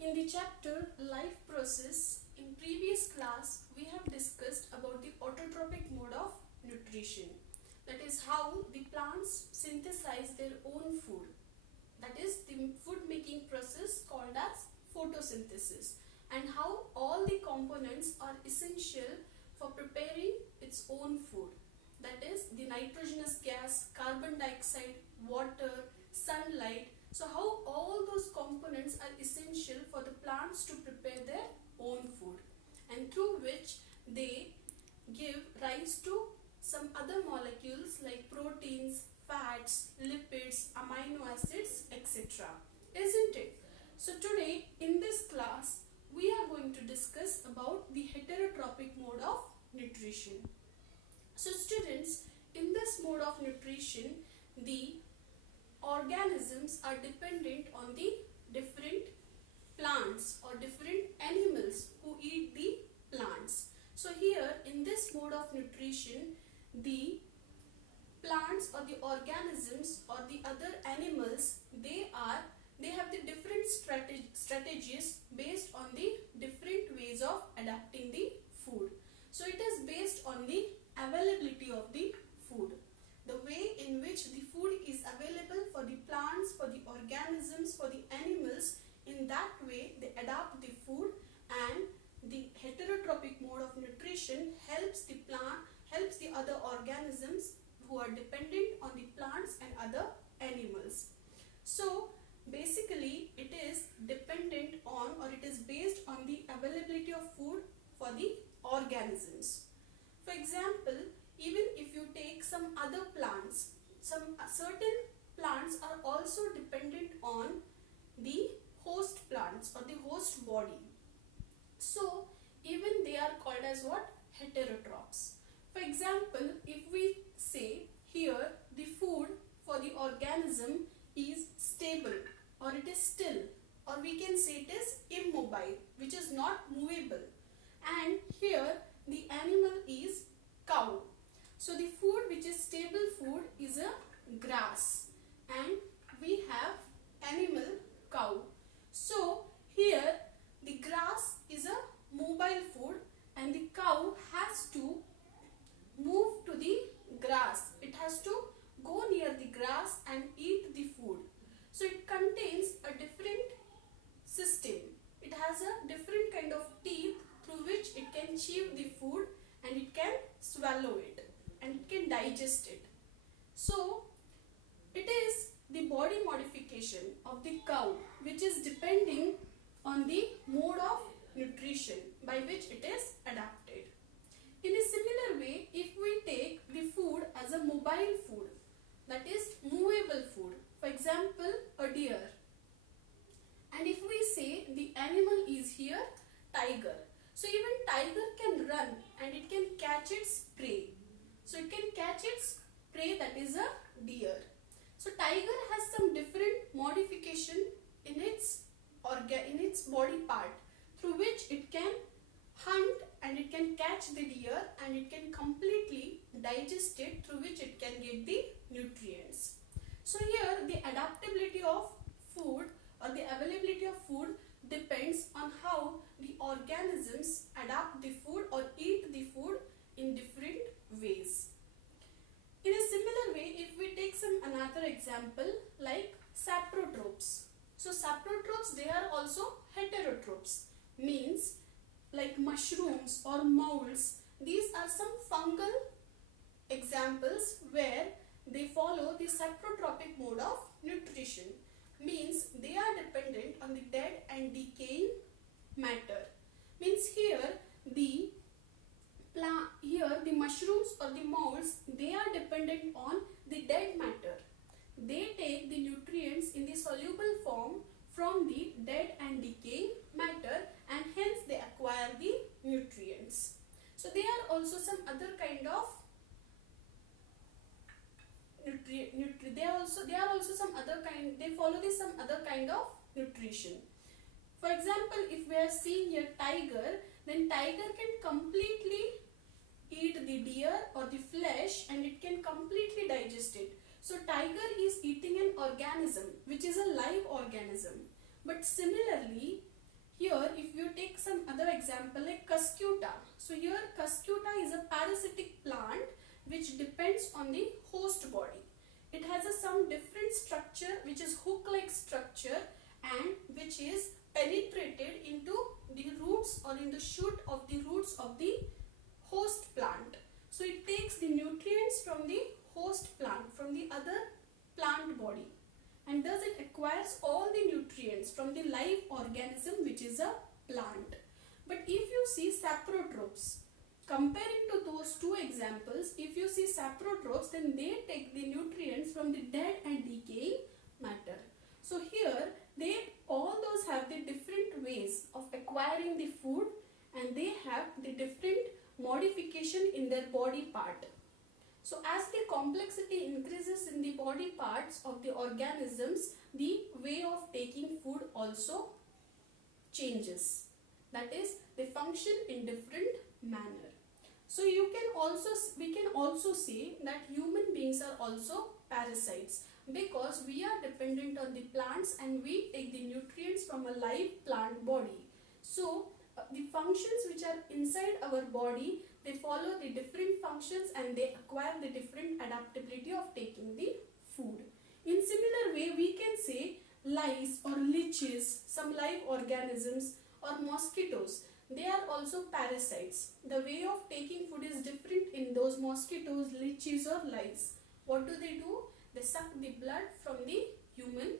In the chapter Life Process, in previous class we have discussed about the autotrophic mode of nutrition. That is how the plants synthesize their own food. That is the food making process called as photosynthesis, and how all the components are essential for preparing its own food. That is the nitrogenous gas, carbon dioxide, water, sunlight. So how all those components are essential for the plants to prepare their own food, and through which they give rise to some other molecules like proteins, fats, lipids, amino acids, etc. Isn't it? So today in this class we are going to discuss about the heterotrophic mode of nutrition. So students, in this mode of nutrition, the organisms are dependent on the different plants or different animals who eat the plants. So here in this mode of nutrition, the plants or the organisms or the other animals, they have the different strategies based on the different ways of adapting the food. So it is based on the availability of the food, the way in which the food is available for the plants, for the organisms, for the animals. In that way they adapt the food, and the heterotrophic mode of nutrition helps the other organisms who are dependent on the plants and other animals. So basically it is dependent on, or it is based on the availability of food for the organisms. For example, even if you take some other plants, some certain plants are also dependent on the host plants or the host body. So even they are called as what? Heterotrophs. For example, if we say here the food for the organism is stable, or it is still, or we can say it is immobile, which is not movable, and here the animal is cow. So the food which is stable food is a grass, and we have animal cow. So here the grass is a mobile food, and the cow has to move to the grass. It has to go near the grass and eat the food. So it contains a different system. It has a different kind of teeth through which it can chew the food, and it can swallow it, and it can digest it. So it is the body modification of the cow which is depending on the mode of nutrition by which it is adapted. In a similar way, if we take the food as a mobile food, that is movable food, for example a deer, and if we say the animal is here tiger, so even tiger can run and it can catch its prey. So it can catch its prey, that is a deer. So tiger has some different modification in its body part through which it can hunt and it can catch the deer, and it can completely digest it, through which it can get the nutrients. So here the adaptability of food or the availability of food depends on how the organisms adapt the food or eat the food in different ways. In a similar way, if we take another example like saprotrophs. So saprotrophs, they are also heterotrophs, means like mushrooms or molds. These are some fungal examples where they follow the saprotrophic mode of nutrition, means they are dependent on the dead and decaying matter. Means here the mushrooms or the molds, they are dependent on the dead matter. They take the nutrients in the soluble form from the dead and decaying matter, and hence they acquire the nutrients. So they are also some other kind of they follow some other kind of nutrition. For example, if we are seeing here tiger, then tiger can completely eat the deer or the flesh, and it can completely digest it. So tiger is eating an organism which is a live organism. But similarly, here if you take some other example like Cuscuta. So here Cuscuta is a parasitic plant which depends on the host body. It has some different structure which is hook-like structure and which is penetrated into the roots or in the shoot of the roots of the host plant. So it takes the nutrients from the host plant, from the other plant body, and thus it acquires all the nutrients from the live organism which is a plant. But if you see saprotrophs, comparing to those two examples, if you see saprotrophs, then they take the nutrients from the dead and decaying matter. So here they all those have the different ways of acquiring the food, and they have the different modification in their body part. So as the complexity increases in the body parts of the organisms, the way of taking food also changes. That is, they function in different manner. So we can also say that human beings are also parasites, because we are dependent on the plants and we take the nutrients from a live plant body. So the functions which are inside our body, they follow the different functions and they acquire the different adaptability of taking the food. In similar way, we can say lice or leeches, some live organisms, or mosquitoes, they are also parasites. The way of taking food is different in those mosquitoes, leeches or lice. What do? They suck the blood from the human